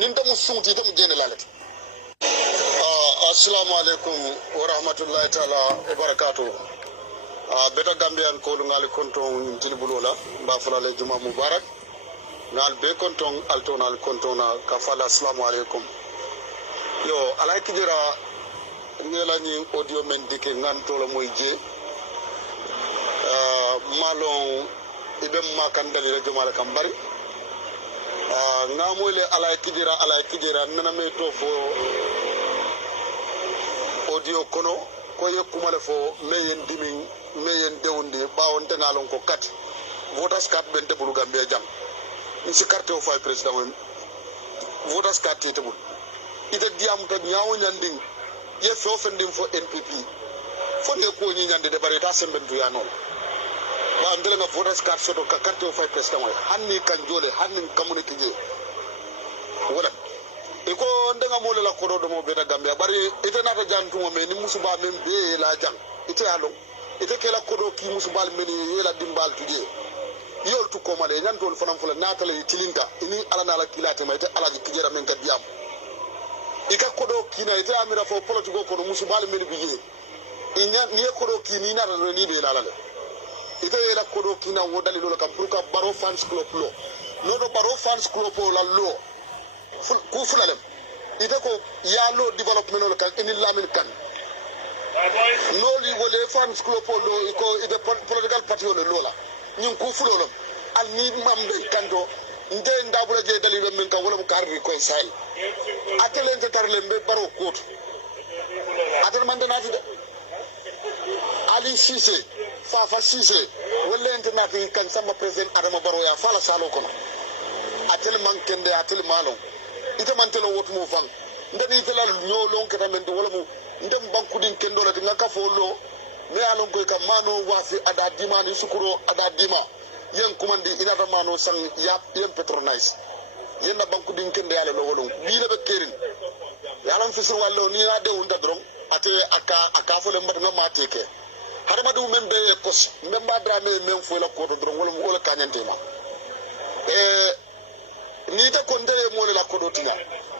ninta musunti ite mu jene lalati assalamu alaikum wa rahmatullahi ta'ala wa barakatuh beta gambian ko ngali konton tilbulola ba fulale juma mubarak ngal be konton altonal kontona ka fala assalamu alaikum yo alay kijira ngela ni audio men dike ngantolo moy je malon ibem makandali re jomala kambari ngamoyle alay kijira nana me to fo audio kono ko yekumale fo meyen dimin meyen dewndi bawon tengalon ko kat voters card bente bulu gambia jam ci carte o fay president won voters card titebul ite diam ta nyaawo nyanding ye fo fendim fo NPP fo ne ko nyi nyande de bari ta sembentu ya non ba ndele nga voters card soto ka carte o fay president won hanni kan jole hanni community je wala iko ndenga mole la kodo mo beta gambia bari ite nata jantumo me ni musuba men be la jang ite alo ite kela kodo ki musubal men yela dimbal tuje yol tu ko male nyan tol fanam fula natale tilinta ini ala na la kilate ma ite ala ji kijera men ka diam ika kodo kina ite amira fo politiko ko musubal men bije inya ni kodo kini na ro ni be la la ite yela kodo kina wodali lo kam pour ka baro fans club lo no do baro fans club la lo ku fulalem ite ko yalo development lo kan ini lamin kan no li wole fans club lo ko ite political party lo lola ñun ku fulolom al ni mambe kanto nde ndabula je dalil men kan wala mu karri ko sal atelen te tarle be baro kot atel man dana de ali Cissé Fafa Cissé wala internet kan sama president Adama Barrow ya fala salo kono atel man kende atel malo ite man telo wotu mo fang ndani ite la nyolon kata men wala mu ndem banku din kendo la tinga ka folo me alon ko ka mano wafi ada dimani sukuro ada dima yen kumandi ina ta mano sang yap yen petronize yen na banku din kende yale lo wolon bi la be kerin yalan fisir wallo ni na de unda dron ate aka fo le mbat na mateke harama du membe e kos memba dra me mem fo la ko dron wala kanyante ma ni ta konde mo la ko do tinya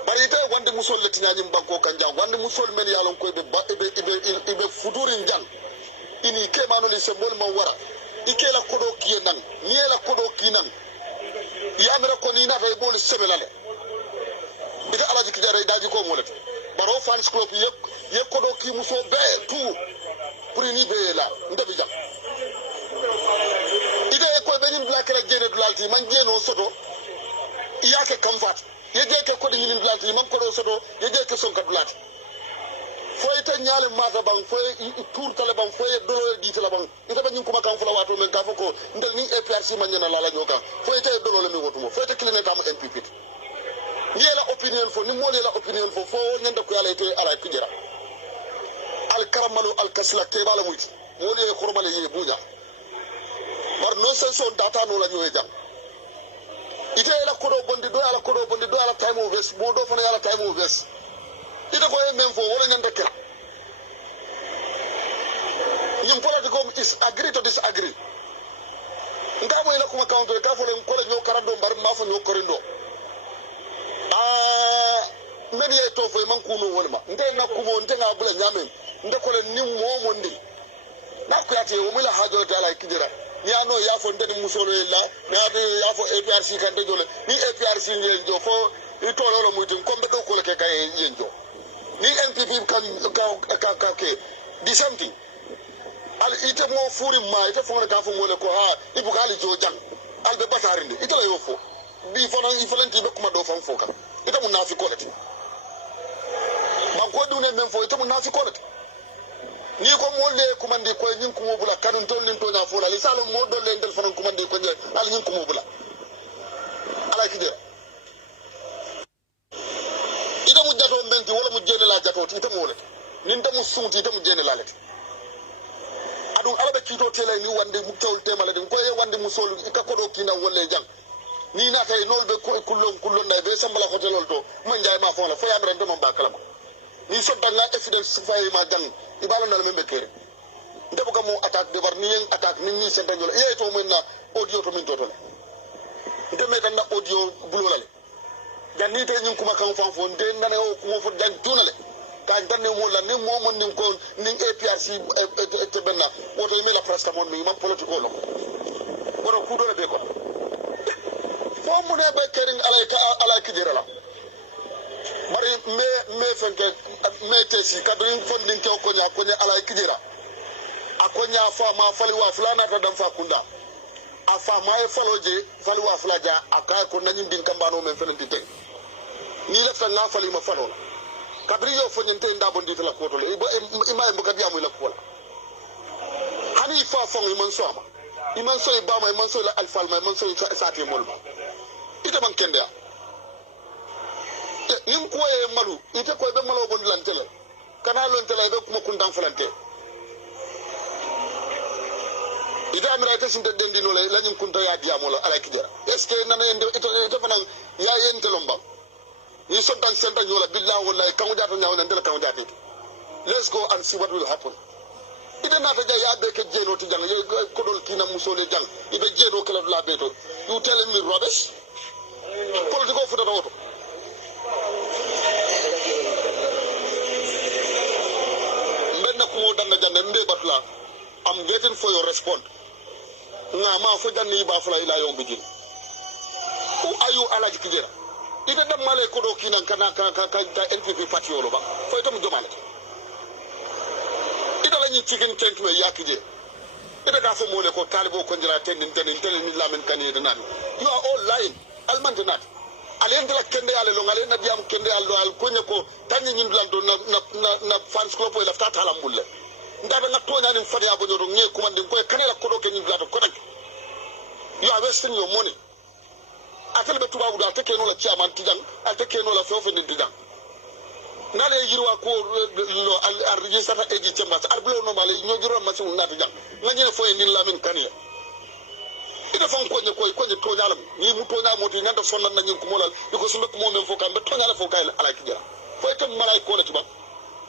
bari ite wande musol le tinya nyim banko kan jang wande musol men yalon ko be fudurin jang ini ke manu ni sembol ma wara ike la kodo kiye nan ni la kodo kinan ya mera ko ni na fay bol sebelale ite alaji kijare daji ko molet baro fans club ye kodo ki muso be tout pour ni be la ndabi jam ite ko be ni black la jene dulalti man jeno soto iyake comfort ye je ke kodi ni dulalti man kodo soto ye je ke son ka dulalti foy ta nyaale mata bang foy tour tale bang foy dolo di tale bang ita ba nyum kuma kan fula wato men ka foko ndal ni APRC man nyana la nyoka foy ta dolo le mi wotumo foy ta kilene tam NPP ni la opinion fo ni mo la opinion fo nyanda ko yalla ite ala kijera al karamalu al kasla ke bala muyti mo le khurmale ye buja bar non sen son data no la nyoy jam ite la kodo bondi do ala time of west mo do fona ala time of west ita ko men fo wala nyanda kera ñim political is agree to disagree ngamo ila kuma kawto ka fo len ko la ñoo karando mbar ma fo ñoo korindo men ye to fo man kuno wala nde na kumo nde nga bula nyamen nde ko len ni momo ndi na ko yati o mila hajo ta la kijira ni ano ya fo nde musolo la na ya fo APRC kan de jole ni APRC ni jo fo ito lolo mutin ko be do ko le ke kay yenjo ni NPP kan ke di something al ite mo furi ma ite fo ka fo ngole ko ha ibu kali jojang al be batarinde ite la yofo bi fo nan ifolenti be kuma do fam fo kan ite mun nafi kolati man ko dune men fo ite mun nafi kolati ni ko mo le kumandi ko nyin ko mo bula kanun ton nin to na fo la li salo mo do le ndel fo kumandi ko je al nyin ko mo bula ala kije ite mu jato mbenti wala mu jene la jato ite mu wala nin tamu sunti ite mu jene la lati adun alabe kito tele ni wande mu tawul temale den ko ye wande mu solu ka kodo kina wolle jang ni na tay nol be kullon na be sambala hotelol to man jay ma fo la fo ya brande mon ba kala ni so danga evidence fay ma jang ibala na membe kere ndebo ka mo attaque de bar ni en attaque ni se dañol ye to men na audio to min to to ndeme tan na audio bulolale janni te ñun kuma kan fan fo de ngane o kuma fo jan tunale ka tanne mo la ni mo mon nin ko nin APRC te benna woto me la presque mon mi man politiko lo woto ku do be ko fo mu ne be kering ala kijira la mari me fenke me tesi kadrin fondin ko nya ala kijira akonya fa ma fali wa fulana ta dan fa kunda afa ma e faloje fali wa fulaja akay ko nanyim din kambano men fenen tite ni la tan na fali ma falo kadri yo fo nyente ndabo ndi la koto le ima mbo kadi amu la kola hani fa fon iman so ama iman so e ba ma iman so la alfal ma iman so saati molba ite man kende nim ko e malu ite ko be malo bon lantele kana lon tele be kuma kundan fulante ida amira ta sin den dino la nyim kunta ya diamo la ala kijara est ce que nana ite fanan ya yente lomba ni so dan senta nyola billahi wallahi kan wajata nyaaw nan dela kan wajata let's go and see what will happen ida nata ja ya be ke jeno ti jang ko dol kina musole jang ida jeno kala la beto you tell me rubbish political futa da woto mbenna ko dan na jande mbe batla I'm waiting for your response nga ma fo janni ba fula ila yom bidin who are you alaji kijera ida dam male ko do kinan kana ka NPP party yolo ba fo to mu jomale ida lañi cikin tenk me yakije ida da fo mole ko talibo ko njira ten ni lamen kan yeda nan you are all lying alman not alen de la kende ale lo ngale na diam kende allo al konye ko tanni nyin blando na fans club e la tata la mulle ndabe na tonya ni fadi abo nyodo nge kumande ko kanela ko do ke nyin blando ko nak you are wasting your money atel be tuba wuda te keno la chairman tijang ate keno la fofo ni tijang nale yirwa ko lo al register eji chambas al blo no male nyo jiro ma sun na tijang ngani fo ni lamin kaniya ida fon ko nye tonya lam ni mu tonya moti nganda sonna na nyin ko molal diko sumbe ko mo men fo kam be tonya la fo kay ala kijara fo itam malay ko la tuba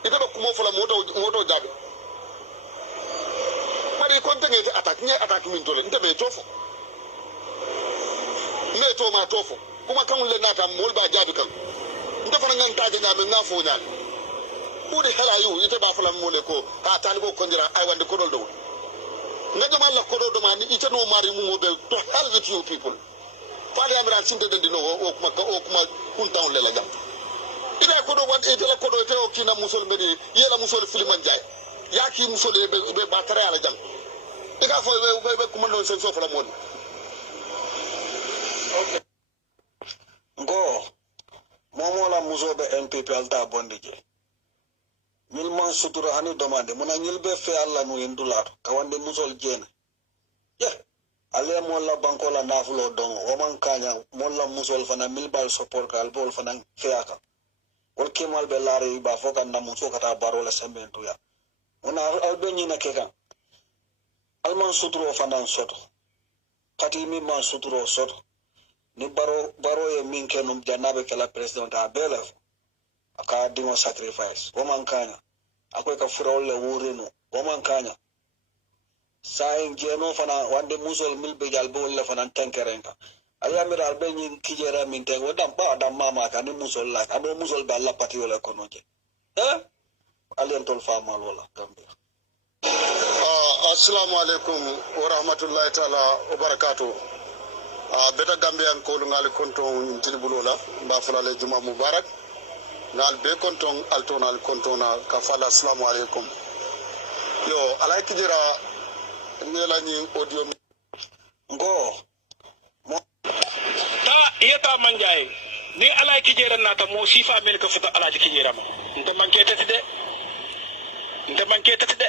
ida do ko mo fo la moto jabe mari ko tenge attaque ni attaque min tole ntabe tofo me to ma tofo kuma kan le nata mol ba jabi kan ndafa ngan taje nyame ngafo nyaal budi hala yu ite ba fala mole ko ka talibo ko ndira ay wande ko dol do ngajama la ko do ma ni ite no mari mu be to hell with you people fali amran sinte den dino o kuma kuntaw le la jam ida ko do wan ite la ko do te o kina musol medi yela musol filiman jay yaki musol be batare ala jam ida fo be kuma non sen so fala modi okay ngo momo la muso be MPP alta bondije mil man sutura hani demande mona ñil be fe alla no endular kawande musol jene ale molla banko la nafulo don o man kanya molla musol fana mil bal support kal bol fana feaka wol kemal be lare ba foka na muso kata baro la sembentu ya ona al be ñina kekan al man suturo fana soto kati mi man suturo soto ni baro ye min kenum janabe kala president a belef aka dingo sacrifice woman kanya akoy ka furawle wurinu woman kanya sain jeno fana wande musol milbe jalbe wala fana tankerenka ayamira albe nyi kijera min ten wadam ba dam mama ka ni musol la abo musol ba la pati wala konoje alentol famal wala gambia assalamu alaikum wa rahmatullahi ta'ala wa barakatuh beta gambian ko ngal konton tilbulola ba fulale juma mubarak ngal be konton altonal kontona ka fala assalamu alaikum yo alay kijira ngela ni audio ngo ta yeta manjay ni alay kijira nata mo sifa mel ka futa alaji kijira ma nte manke tete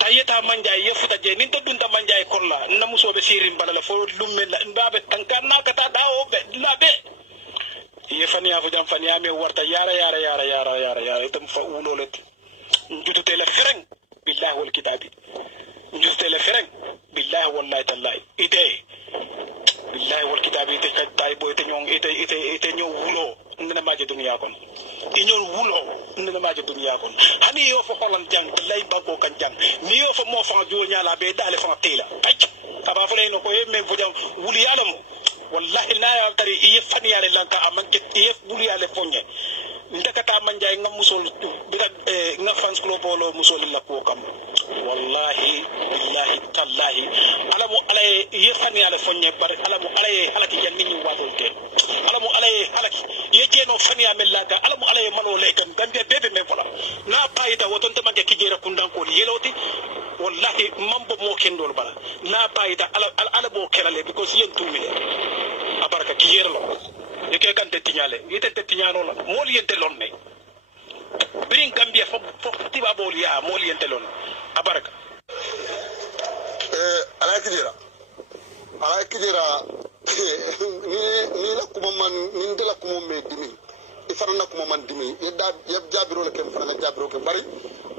tayeta manjay yefuta je ni to dunta manjay kolla na musobe sirim balale fo lumme la mbabe tanka nakata dawo be labe ye fania fu jam fania me warta yara itam fa ulolet njutu tele fereng billahi wal kitabi njutu tele fereng billahi wallahi tallahi ite billahi wal kitabi ite tay boy te ñong ite ñoo wulo ndina maje dunya kon iñol wulo ndina maje dunya kon hani yo fa xolan jang lay banko kan jang mi yo fa mo fa jo ñala be dale fa tela ay aba fa lay no ko e men fu jam wuli yalamu wallahi na ya tari iye fani yale lanka amanke iye buli yale fonye ndakata manja nga musol bida nga fans club bolo musol la ko kam wallahi billahi tallahi alamu alay iye fani yale fonye bar alamu alay halaki janni ni wadolte alamu alay halaki ye jeno fani ya melaga alamu alay malo le kan gambia bebe me fola na bayita wotonte manje kijera kundan ko yeloti wallahi mambo mo kendol bala na bayita ala bo kelale because yen tumile abaraka kijera lo yake kan tettiñale yete tettiñano la mol yente lonne birin gambia fo tiba bol ya mol yente lon abaraka ala kijera ni la kuma man ni de la kuma me dimi ifana na kuma man dimi yedda yeb jabiro le ken fana jabiro ke bari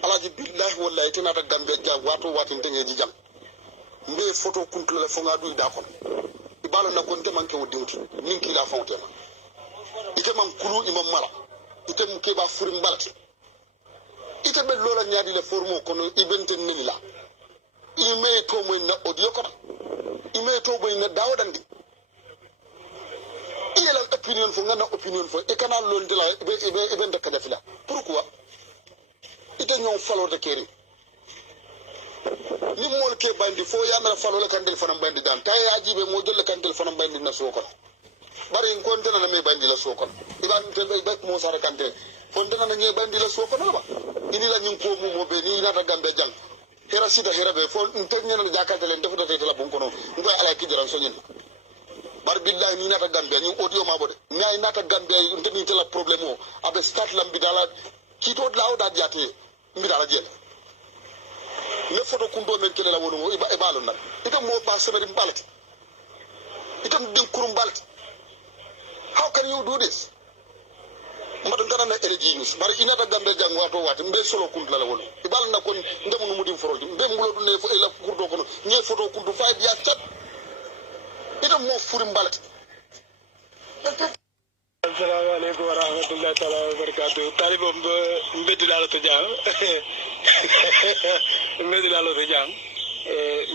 alaji billahi wallahi tinata gambia ja wato watin tenge ji jam mbe photo kuntu la fonga du da kon ibalo na kon te manke wodinti ninki la fontema ite mam kulu imam mala ite mu keba furim balati ite be lola nyaadi le formo kono ibente nila ime to mo na audio ko ime to boy na dawdandi il a opinion fo ngana opinion fo e kana lol de la be ndaka defila pourquoi ite ñoo falo de keri ni mol ke bandi fo ya mala falo le kan del fanam bandi dan tay ajibe mo jël kan del fanam bandi na soko bari en kontena na me bandi la soko iban te be mo sare kante fondena na ñe bandi la soko na ba ini la ñing ko mo be ni na ta gambe jang hera sida hera be fo ntenya na jakalte len defu de la bon kono ngoy ala ki jaran soñen bar billahi ni na ta gambe ñi audio ma bode ñay na ta gambe nteni te la problème o abe start lam bidala kito law da jate mbidala jel ne photo kundo men kele la wono e balon nak itam mo ba semeri balati itam din kurum balati. How can you do this? Madam Tarana energy use. But in other Gambe Jangwato, what in Besolo Kuntla, Ibal Nakon, Ndamudin for him, Bemulo for Ela Kurdo, near photo Kuntu 5 years chat. It a more full ballot. Assalamu alaikum wa rahmatullahi ta'ala wa barakatuh. Talibum mbedilalo to jang. Mbedilalo to jang.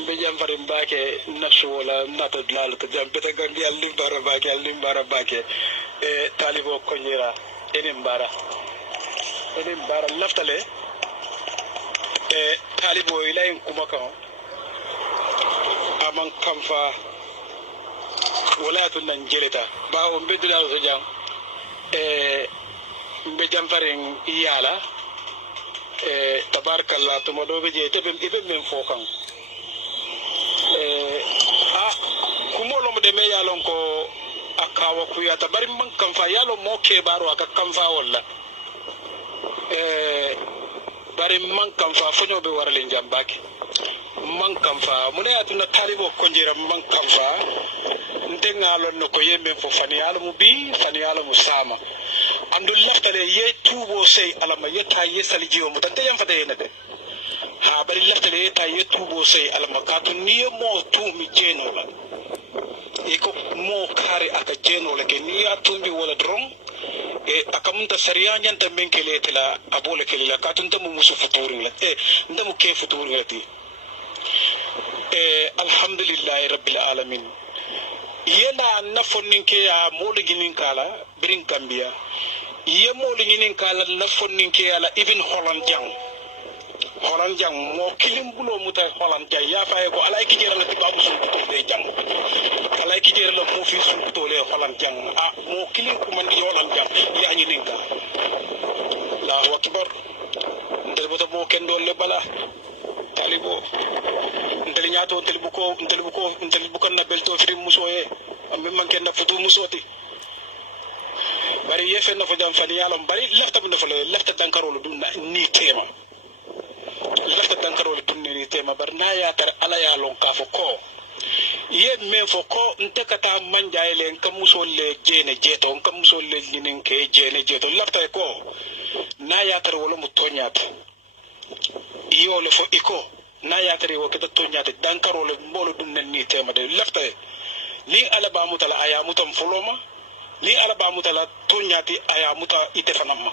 Mbejam farim bake nafsu wala nata dlalo to jang. Beta gandi alimbara bake talibo konyera enimbara laftale talibo ilayin kuma kan aman kamfa wala to nan jeleta ba o mbedilalo to jang mbe jamfarin iyala tabarakallah to modo be je tebe ibe men fokan kumolo mo de me yalon ko akawa kuya tabari man kanfa yalo mo ke baro aka kanfa walla bari man kanfa fonyo be warale jambaki man kanfa mune atuna talibo konjira man kanfa ndengalo no ko yembe fo fani yalo mu bi fani yalo mu sama alhamdulillah tale ye tubo sey alama yeta yesali jiwo mu tante yam fata yenade ha bari laftale yeta ye tubo sey alama katu niye mo tumi jeno la iko mo kare aka jeno la ke niya tumbi wala dron akamunta sariya nyanta menkele tela abole kele la katu ndamu musu futuri la ndamu ke futuri la ti alhamdulillah rabbil alamin yena nafonnin ke ya molu ginin kala birin gambia ye molu ginin kala nafonnin ke ala ibn holan jang mo kilim bulo muta holan jang ya faye ko alay ki jerala tibabu sun ko de jang alay ki jerala mo fi sun ko le holan jang mo kilim ko man di holan jang ya ñi ninka Allahu akbar ndel boto mo ken dole bala talibo ndel ñaato ndel buko na belto fi musoye am man ken na futu musoti bari yefe na fo jam fani yalom bari lafta bu na lafta dankarolo dun ni tema lafta dankarolo dun ni tema bar na ya tar ala ya lon ka fo ko ye men fo ko ntekata manjaay len kam musol le jene jeto kam musol le ñinen ke jene jeto lafta ko na ya tar wala mu toñata yo le fo iko na yatari wo keta toñate dankarole mbolo dum nen ni tema de lafta ni ala ba mutala aya mutam fuloma ni ala ba mutala toñati aya muta ite fanamma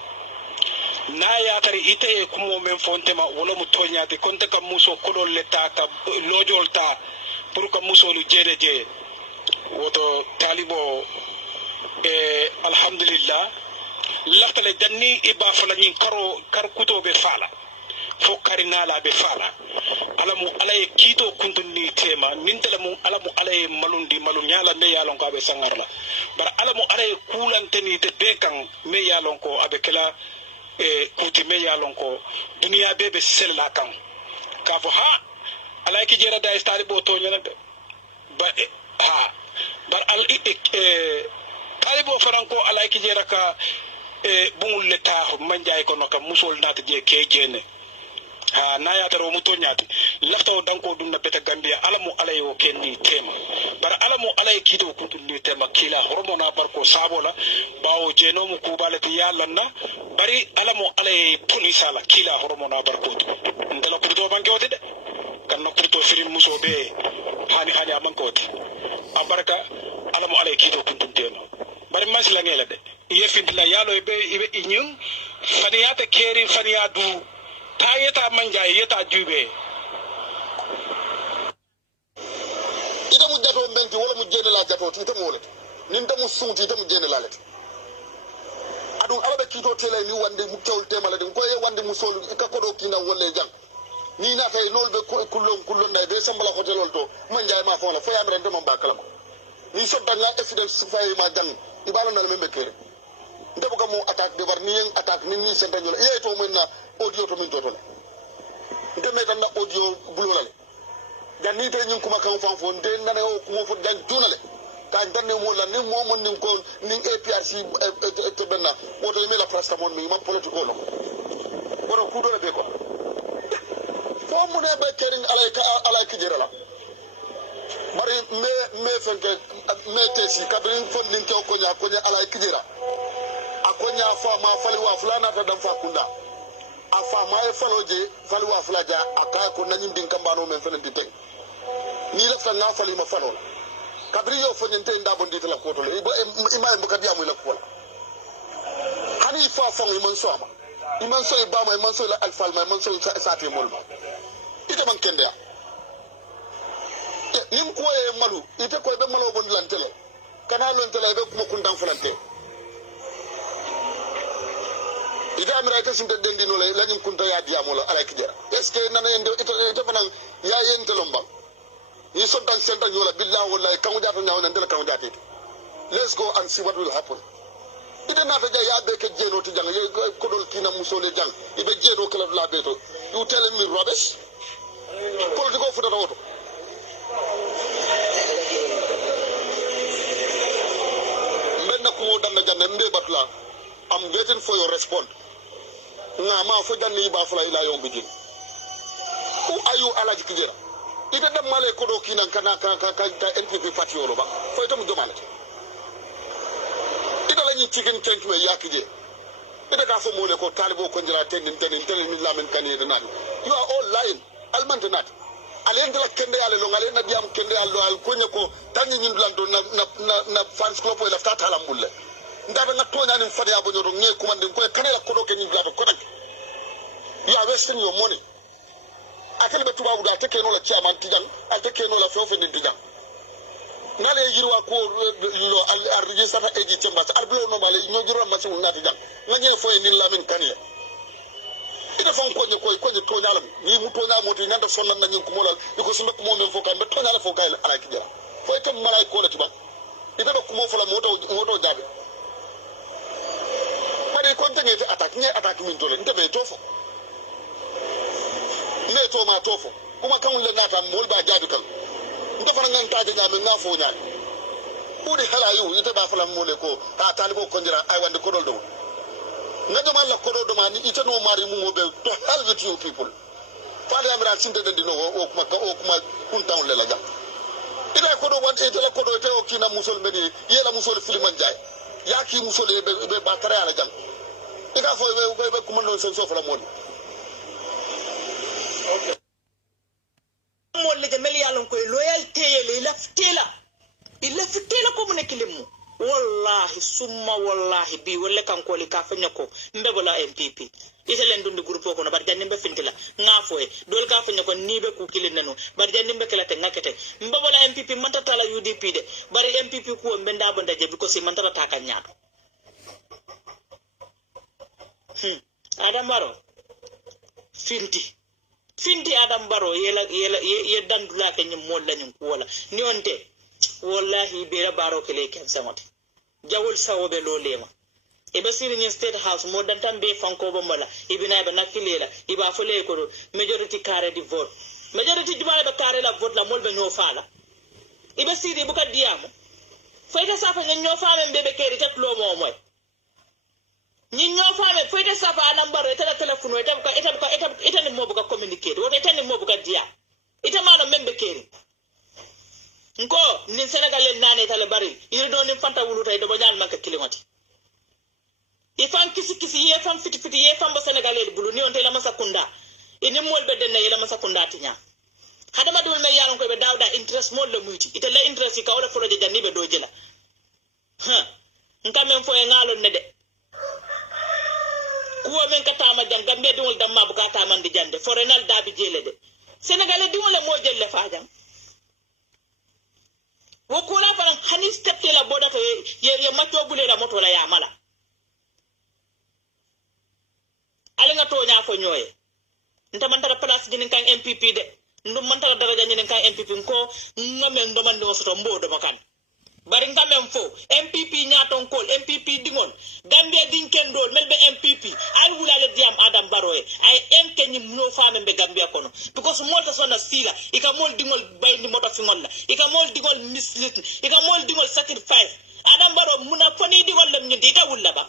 na yatari ite kumo men fontema wala mu toñati konte kam muso kodol leta ka lojol ta pour ka muso lu jede je woto talibo alhamdulillah laftale janni iba fala nyin kar kuto be fala fo karinala be fala alamu alaye kito kuntunni tema nintala mu alamu alaye malundi malunyala me yalon ko abe sangarla bar alamu alaye kulanteni te bekan me yalon ko abe kala kuti me yalon ko duniya bebe sella kan ka fo ha alaye ki jera da talibo to nyana ba ha bar al talibo faranko alaye ki jera ka bungul leta manjay ko noka musol nata je ke jene ha na ya taro muto nyati lafta danko dunna beta gambia alamu alayo kenni tema bar alamu alay kido kuntunni tema kila hormona barko sabola bawo jeno mu kubalati yallanna bari alamu alay police ala kila hormona barko ndala kurto bankote de kan kurto firin musobe hani amankote abarka alamu alay kido kuntunteno bari masla ngela de yefindila yalo ibe inyung faniyata keri faniyadu ta yeta manja yeta jube ita mu jato benki wala mu jene la jato ita mu wala nin da mu sunti ita mu jene la lati adun alabe kito tele ni wande mu tewul temala den ko ye wande mu solu ka kodo kina wolle jang ni na kay nol be kullon nay be sambala hotelol to manja ma fona fa yamre ndema bakala ko ni sodda nga evidence fay ma jang ibala na membe kere ndebo ko mo attaque de var ni en attaque ni senta ñola e to men na audio to min to la ndeme tan na audio bulolale dan ni tay ñum kuma kan fam fo de ngane o kuma fo dan tunale ta danne mo la ni mo mon ni ko ni APRC to benna woto mi la presta mon mi ma politico lo wono ku do la be ko fo mu ne be kering alay ki jera la bari me fenke me tesi kabrin fon nin ko nya alay ki jera akonya fa ma fali wa fulana ta dan fa kunda afa ma e faloje fali wa fulaja aka ko nanyim din kambano men fenen ditay ni la fa nga fali ma falo kabri yo fo nyente ndabo ndita la ko to le ima mbuka diamu la ko hani fa fa man so ama iman so ba ma man so la alfal ma man so sa te mol ma ite man kende ya nim ko e malu ite ko be malo bon lantele kana lon tele be kuma kundan fulante ita amira ita sinta dendi no la nyim kunta ya diamo la ala kijara est ce que nana ende ita fanan ya yente lomba ni so dan senta nyola billahi wallahi kan jata nyaaw nan dela kan jata let's go and see what will happen ida nata ja ya be ke jeno ti jang ye ko dol kina musole jang ibe jeno kala la be to you tell me rubbish politiko futa woto menna ko mo dan na janne mbe batla I'm waiting for your response. Ngama fo janni ba fula ila yom bidin. Who are you alaji kijera? Ida dam male kodo kinan kana ka NPP party yoro ba. Fo ito mu domale. Ida lañi chicken change me yakije. Ida ka fo mo le ko talibo ko njira ten ni lamen kani de nan. You are all lying. Almante nat. Alende la kende ale lo ngale na diam kende allo al konye ko tanni ñin dulanto na fans club ko la tata la mulle. Ndaba nga tonya ni mfadi abo nyoro nye kumande mkoye kanela kodoke ni blato kodak. You are wasting your money. Akeli betu ba uda teke no la chairman tijan, al teke no la feofe ni tijan. Nale yirwa ko lo al register eji chambas al blo no male nyo jirwa masi unati tijan. Nganye fo ni lamin kaniya. Ida fon konye tonya lam ni mu tonya moti nanda sonna na nyin kumola iko simbe kumo men fo kan be tonya la fo kay ala kijara. Fo ite malay ko la tiba. Ida do kumo fo la moto jabe. Mari ko tengete attaque min tole ndebe tofo ne to ma tofo kuma kan le nata mol ba jadu kan ndo fana ngan taje nyame ngafo nyaani budi hala yu ite ba fala mole ko ta talibo ko ndira ay wande ko dol do ngado malla ko do ma ni ite no mari mu mobe to hell with you people fala amra sinde de no o kuma kun taw le la ja ida ko do wan ite la ko do te o kina musol medi yela musol filiman jaay yaki musol be ba tare ala jang ika fo be kuma non sen so fala modi okay mo le jamel yalon ko loyalty ele la ftela ko mu nekilemu wallahi wallahi summa wallahi bi wolle kanko li ka fanya ko mbebola MPP ite len dundi groupe ko no bar janni be fintila ngafo e dol ka fanya ko ni be ku kilin nanu bar janni be kelate ngakete mbebola MPP manta tala UDP de bari MPP ko mbenda banda je ko si manta ta kan nyaado Adam Barrow finti Adam Barrow ye dandula ke nyum molla nyum ko wala ni onte wallahi be Barrow kele ken samati jawol sawobe lo lema e basiri ni state house mo dan tambe fanko bo mala ibina be nakilela iba fole ko majority carré di vote majority duma be carré la vote la molbe ñoo faala e basiri bu ka diamo fayta safa ñoo faama bebe keri tat lo mo moy ñi ñoo faame fayta safa Adam Barrow eta la telephone eta ni mo bu ka communicate wote eta ni mo bu ka dia ita mano membe keri nko ni Senegal nane tale bari yiri do ni fanta wulu tay do ba ñal manka kilimati ifan kisi ye fam fiti ye fam ba Senegal bulu ni on tay la masakunda ini mol be den la masakunda tinya hadama dul me yalon ko be dawda interest mol le muyti ita la interest ka wala folo je janni be do jela nka men fo e ngalon ne de kuwa men katama jang gambe dum damma bu kata man di jande forenal dabi jele de Senegal di wala mo jelle fa jang wokula faran hani step la boda to ye mato bule la moto la ya mala ale nga to nya fo ñoye nta man tara place dinin kan MPP de ndum man tara daraja dinin kan MPP ko ngamen do man do soto mbodo makan bari ngamen fo MPP ñaton kol MPP dingon Gambia din kendol melbe MPP ay wula le diam Adam Barrow ay enke ni no fame be Gambia kono because molta sona sila ika mol dingol bayni moto fi ngol la ika mol dingol mislit ika mol dingol sacrifice Adam Barrow muna foni dingol lam ñi ita wulla ba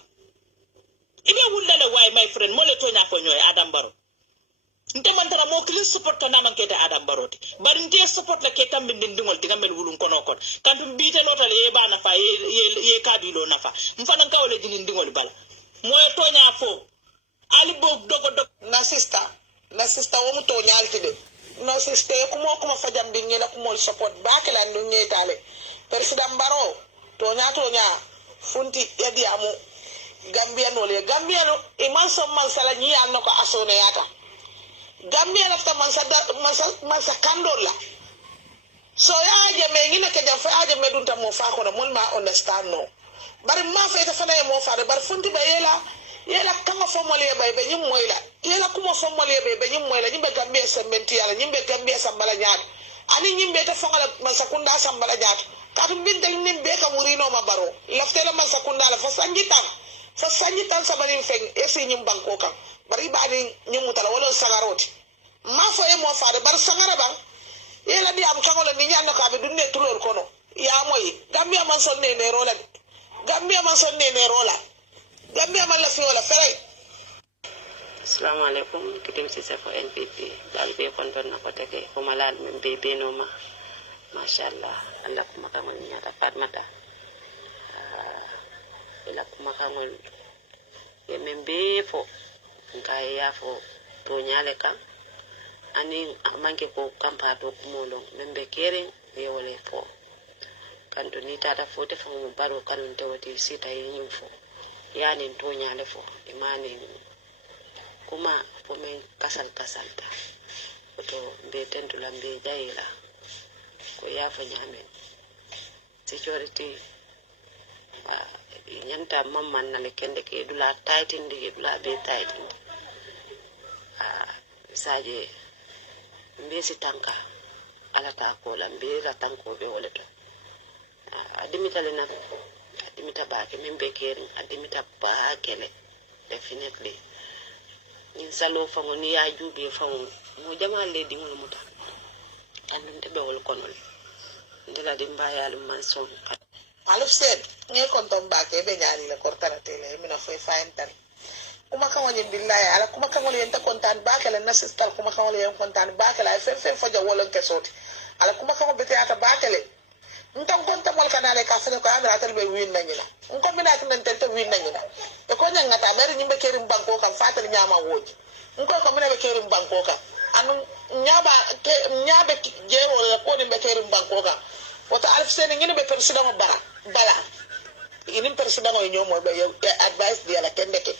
ibe wulla la way my friend mole to nya ko ñoy Adam Barrow nte man tara mo clean support to naman kete Adam Barrow bari nte support la ke kambe dingol ti ngamel wulun kono kon kantum bite lotal e bana fa ye kabilo nafa mfana kawle dingol bala moy to nya fo ali bo dogo na sister wo mu to nyalti de no sister kuma fajam bi ngela ko mo support bakela ndu nyetale president Barrow to nya funti yadi amu Gambia no iman so man sala nyi an ko asone yata Gambia lafta man sa kandola so ya je me ngina ke jam fa je me dunta mo fa ko no mon ma understand no bari ma fa ta fana mo fa bari funti ba yela kama fomole bay be nyim moyla yela kuma fomole be nyim moyla nyimbe Gambia sementi yala nyimbe Gambia sambala nyaat ani nyimbe ta fangala man sakunda sambala nyaat katum binte nyimbe ka murino ma Barrow laftela man sakunda la fa sanji tan sabani feng esi nyim banko kan bari bani nyimutala wala sangaroti ma fa e mo fa bar sangara bang yela di am kangolo ni nyanno ka be dunne tulol kono ya moy Gambia man sonne ne rola Gambia man la fi wala feray Assalamu alaikum kitim sisa ko NPP dal be konton na ko teke ko malal men be beno ma mashallah Allah kuma kamon nyata fatmata ila kuma kamon ye men be fo ngai ya fo to nyale kan ani manke ko kampa to kumolo men be keren be wole fo kanto ni tata fo te famu Barrow kanun te wati sita yin fo yani to nyale fo imani kuma fo men kasalta to be tentula be jayila ko ya fa nyame security nyanta mamman na le kende ke dula tighten de dula be tighten saje mbesi tanka ala ta ko la mbira tanko be wala to adimita le na adimita ba ke membe kerin adimita ba kele definitely ni salo fango ni ya jubi fango mo jama le di ngol muta andum te be wol konol ndela di mbayal man son aluf said nge kontom ba ke be nyari la kortara tele mina fay fayentan kuma kan woni billahi ala kuma kan woni enta kontan ba kala na sister kuma kan woni en kontan ba kala fen faja wolon ke soti ala kuma kan be teata ba kala ntan konta mol kanale ka fene ko amira tal be win nanyina nko mina tan tel to win nanyina e ko nyanga ta bari nyimbe kerim banko kan fatal nyama woji nko ko mina be kerim banko kan anu nyabe jero la ko ni be kerim banko kan wata alf sen ngini be president bala ini president o nyomo be advice dia la kendeke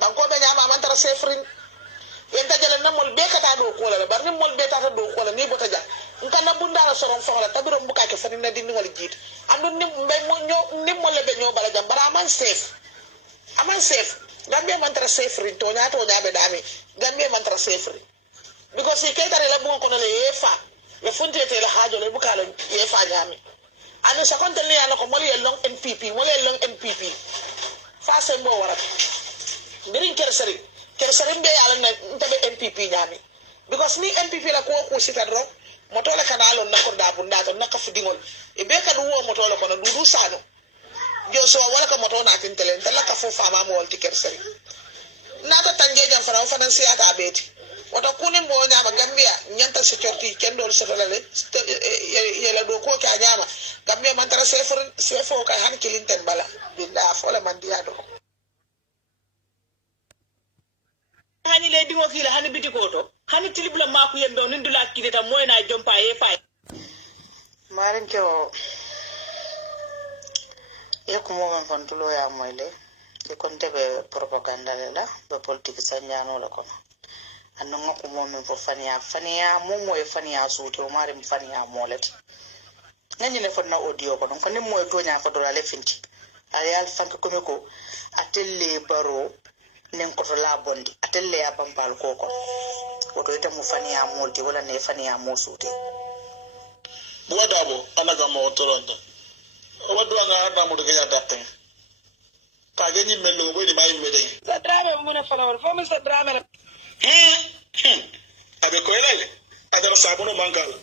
banko be nyama man tara sefrin yenta jale na mol be kata do ko la bar ni mol be tata do ko la ni bota ja nkana bunda la soron fo la tabiro mbuka ke fani na dinni wal jiit andu ni be mo ni mol be nyo bala jam bara man safe aman safe Gambia man tara sefrin to nya be dami Gambia man tara sefrin because ke tare la bu ko le yefa le funte te la hajo le buka la yefa nyami anu sa kontel ni ana ko mol yelong NPP mol yelong NPP fa se mo wara birin kersari be yalla na ntabe NPP nyami because ni NPP la ko sita dro moto la kanalo na ko da bunda to naka fudingol e be ka duwo moto la ko na dudu sano jo so wala ka moto na tin telen tala ka fo fama mo walti kersari na ta tanje jam fana fana siata beti wata kunin bo nyama Gambia nyanta security kendol setolale yela do ko ka nyama Gambia man tara sefo ka han kilinten bala binda fola man dia do hani le dingo fila hani biti koto hani tilibula maku yembe onindula kineta moyna jompa e fay marin ko yekumo man fantulo ya moyle ke konte be propaganda la be politique sanyano la kono anonga ko mom fo fania momo e fania suto mari fania molati ngani ne fonna audio ko don ko ni moy to nya fa do la finti ayal fank ko me ko atelle baro nen ko to la bondi atelle ya bampal ko woto ita mu fania molti wala ne fania mo suto buadabo anaga mo toronto o do nga ada mo de ya datten ka gani mello bo ni mai mede sa drame mo na fala fo mi sa drame abe ko elele adara sabuno mankala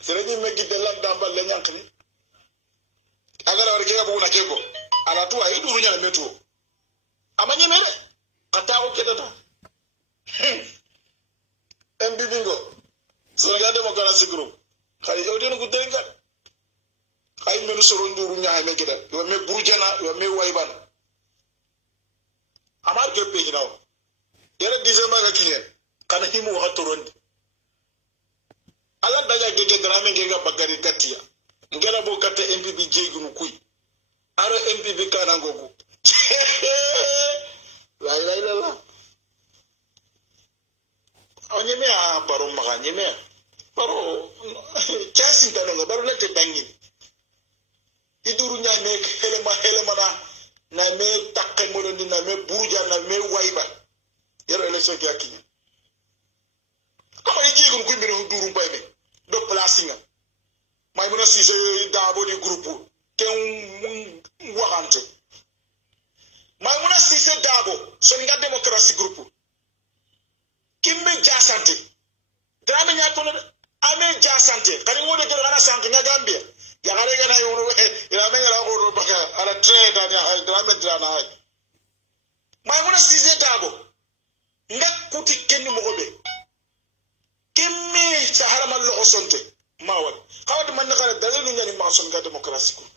sere ni megi de lam dambal le nyankni agara wari kega buguna kego ala tuwa iduru nyala metu amanye mere kata ko kedata mbibingo Sénégal Democracy Group kay odenu ko denga ay menu soro nduru nyaa me kedal yo me burjana yo me wayban amar ke pe ginaw yere December ga kinyen kana himu wa torondi ala daga gege drame ngega bagari katia ngela bo kate MPP jegunu kuy aro MPP kana ngogu la onyeme a baro maga nyeme baro chasi tanonga baro lete bangin iduru nyame helema na me takke modondi na me buruja na me waiba yero election ki akinya ama yiji gun kumbiro duru mbayme do placinga may mona sise dabo di groupe ken waxante may mona sise dabo Sénégal Democracy Group kimbe jasante drame nya tono ame jasante kani ngode kero kana sank nya Gambia ya gare gana yono ila menga la ko baka ala trade ni al drame drana ay may mona sise dabo ndak kuti kenni mogobe kimmi sahara mal lo osonte mawal xawat man na xala dalelu ñani ma Sénégal Democracy Group